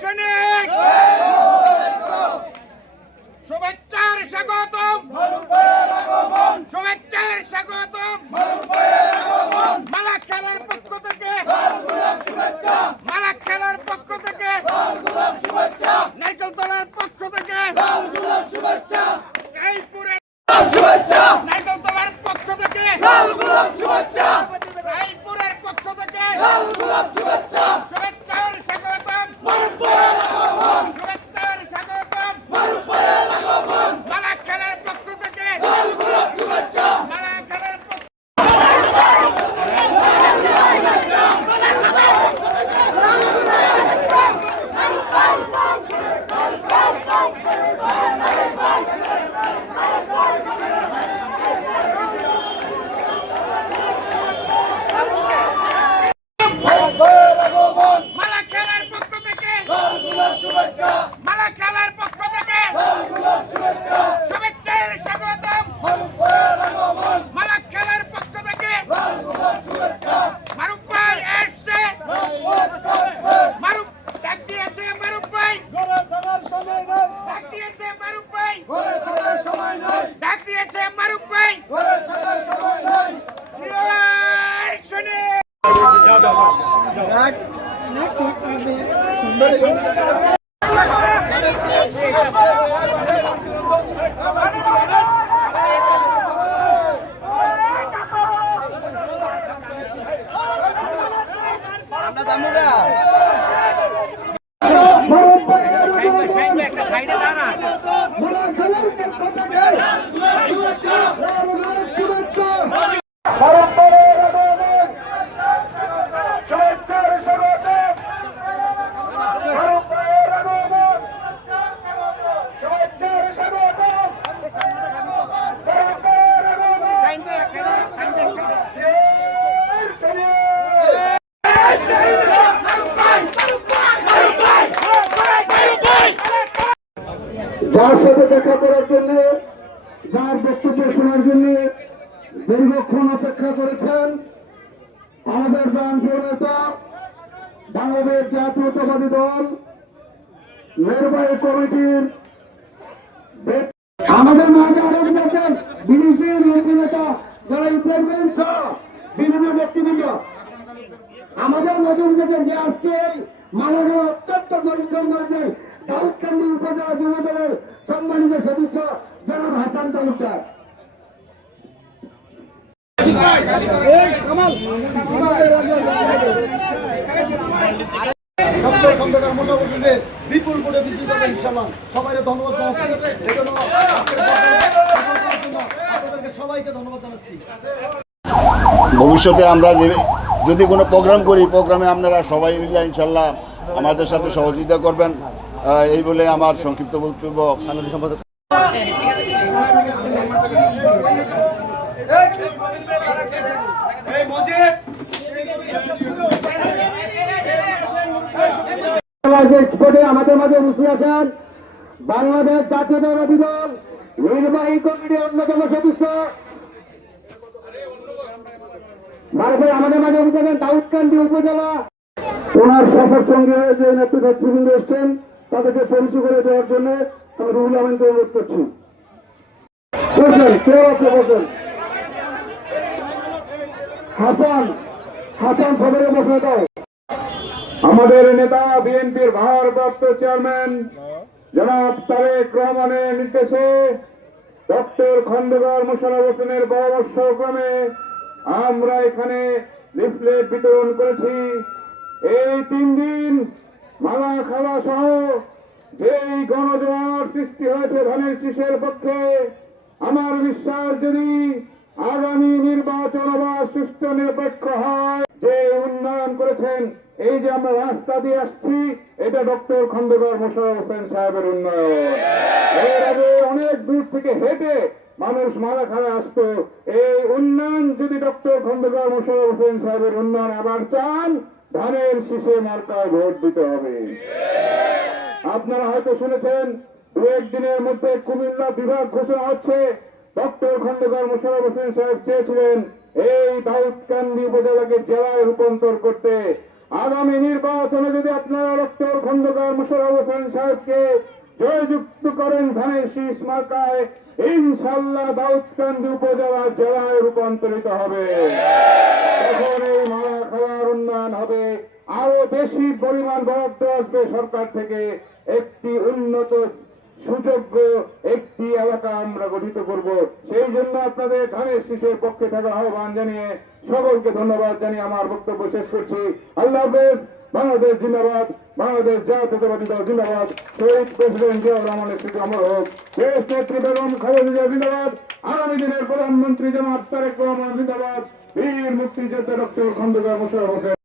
সৈনিক শুভেচ্ছার স্বাগতম। শুভেচ্ছার স্বাগতম। মালা খেলার পক্ষ থেকে। মালা খেলার পক্ষ থেকে। পক্ষ থেকে রায়পুরের নাইকেল তলার পক্ষ থেকে রায়পুরের পক্ষ থেকে শুভেচ্ছার স্বাগতম শুভেচ্ছার স্বাগতম মালা খেলার পক্ষ থেকে মালা খেলার পক্ষ মালা খেলার পক্ষ থেকে মালা খেলার পক্ষ থেকে শুভেচ্ছার স্বাগতম মালা খেলার পক্ষ থেকে মারুফ ভাই এসছে মারুফ ডাক দিয়েছে মারুফ ভাই ডাক দিয়েছে মারুফ ভাই ডাক দিয়েছে মারুফ ভাই জয় শোনে শুভেচ্ছার স্বাগতম মারুফ ভাইয়ের আগমন শুভেচ্ছার স্বাগতম মারুফ ভাইয়ের আগমন জয় শোনে যার সাথে দেখা করার জন্য যার বক্তব্য শোনার জন্য দীর্ঘক্ষণ অপেক্ষা করেছেন আমাদের প্রান্তীয় নেতা, বাংলাদেশ জাতীয়তাবাদী দল, নির্বাহী কমিটির আমাদের মাঝে আরও দেখেন বিডিসি মন্ত্রী নেতা যারা ইব্রাহিম করিম বিভিন্ন ব্যক্তিবৃন্দ। আমাদের নজর দেখেন যে আজকে মানবীয় অত্যন্ত পরিশ্রম করেছেন দাউদকান্দি উপজেলা যুব দলের সম্মানিত সদস্য জনাব হাসান তালুকদার ডক্টর খন্দকার মোশারফ হোসেনের বিপুল করে বিজয়ী করবেন ইনশাল্লাহ সবাইকে ধন্যবাদ জানাচ্ছি। এজন্য আজকের প্রোগ্রাম সফল করার জন্য আপনাদেরকে সবাইকে ধন্যবাদ জানাচ্ছি। ভবিষ্যতে আমরা যে- যদি কোনো প্রোগ্রাম করি প্রোগ্রামে আপনারা সবাই মিলে ইনশাল্লাহ আমাদের সাথে সহযোগিতা করবেন। এই বলে আমার সংক্ষিপ্ত বক্তব্য। আমাদের মাঝে উপস্থিত আছেন বাংলাদেশ জাতীয়তাবাদী দল, নির্বাহী কমিটির অন্যতম সদস্য। ভারতের আমাদের মাঝে উপস্থিত আছেন দাউদকান্দি উপজেলা। ওনার সফর সঙ্গে যে নেতৃবৃন্দ এসছেন, তাদেরকে পরিচয় করে দেওয়ার জন্য আমি রুহুল আমিনকে অনুরোধ করছি। বসেন, কেউ আছে, বসেন। হাসান হাসান সবাইকে বসে দাও আমাদের নেতা বিএনপির ভারপ্রাপ্ত চেয়ারম্যান জনাব তারেক রহমানের নির্দেশে ডক্টর খন্দকার মোশারফ হোসেনের পরামর্শক্রমে আমরা এখানে লিফলেট বিতরণ করেছি। এই তিন দিন মালা খাওয়া সহ যেই গণজোয়ার সৃষ্টি হয়েছে ধানের শীষের পক্ষে, আমার বিশ্বাস যদি আগামী নির্বাচন আবার সুষ্ঠু নিরপেক্ষ হয় উন্নয়ন করেছেন। এই যে আমরা রাস্তা দিয়ে আসছি, এটা ডক্টর খন্দকার মোশারফ হোসেন সাহেবের উন্নয়ন। অনেক দূর থেকে হেঁটে মানুষ মারা খাড়া আসতো। এই উন্নয়ন যদি ডক্টর খন্দকার মোশারফ হোসেন সাহেবের উন্নয়ন আবার চান, ধানের শীষে মার্কায় ভোট দিতে হবে। আপনারা হয়তো শুনেছেন দু একদিনের মধ্যে কুমিল্লা বিভাগ ঘোষণা হচ্ছে, ডক্টর খন্দকার মোশারফ হোসেন সাহেব চেয়েছিলেন এই দাউদকান্দি উপজেলাকে জেলায় রূপান্তর করতে আগামী নির্বাচনে যদি আপনারা ডক্টর খন্দকার মোশারফ হোসেন সাহেবকে জয়যুক্ত করেন ধানের শীষ মার্কায় ইনশাল্লাহ দাউদকান্দি উপজেলা জেলায় রূপান্তরিত হবে। তখন এই মারা উন্নয়ন হবে। আরও বেশি পরিমাণ বরাদ্দ আসবে সরকার থেকে। একটি উন্নত সুযোগ্য একটি এলাকা আমরা গঠিত করব। সেই জন্য আপনাদের ধানের শীষের পক্ষে থাকার আহ্বান জানিয়ে সকলকে ধন্যবাদ জানিয়ে আমার বক্তব্য শেষ করছি। আল্লাহ হাফেজ। বাংলাদেশ জিন্দাবাদ। বাংলাদেশ জাতীয়তাবাদী দল জিন্দাবাদ। শহীদ প্রেসিডেন্ট জিয়াউর রহমানের স্মৃতি অমর হোক। দেশ নেত্রী বেগম খালেদা জিন্দাবাদ। আগামী দিনের প্রধানমন্ত্রী জনাব তারেক রহমান জিন্দাবাদ। বীর মুক্তিযোদ্ধা ডক্টর খন্দকার মোশারফ হোসেন।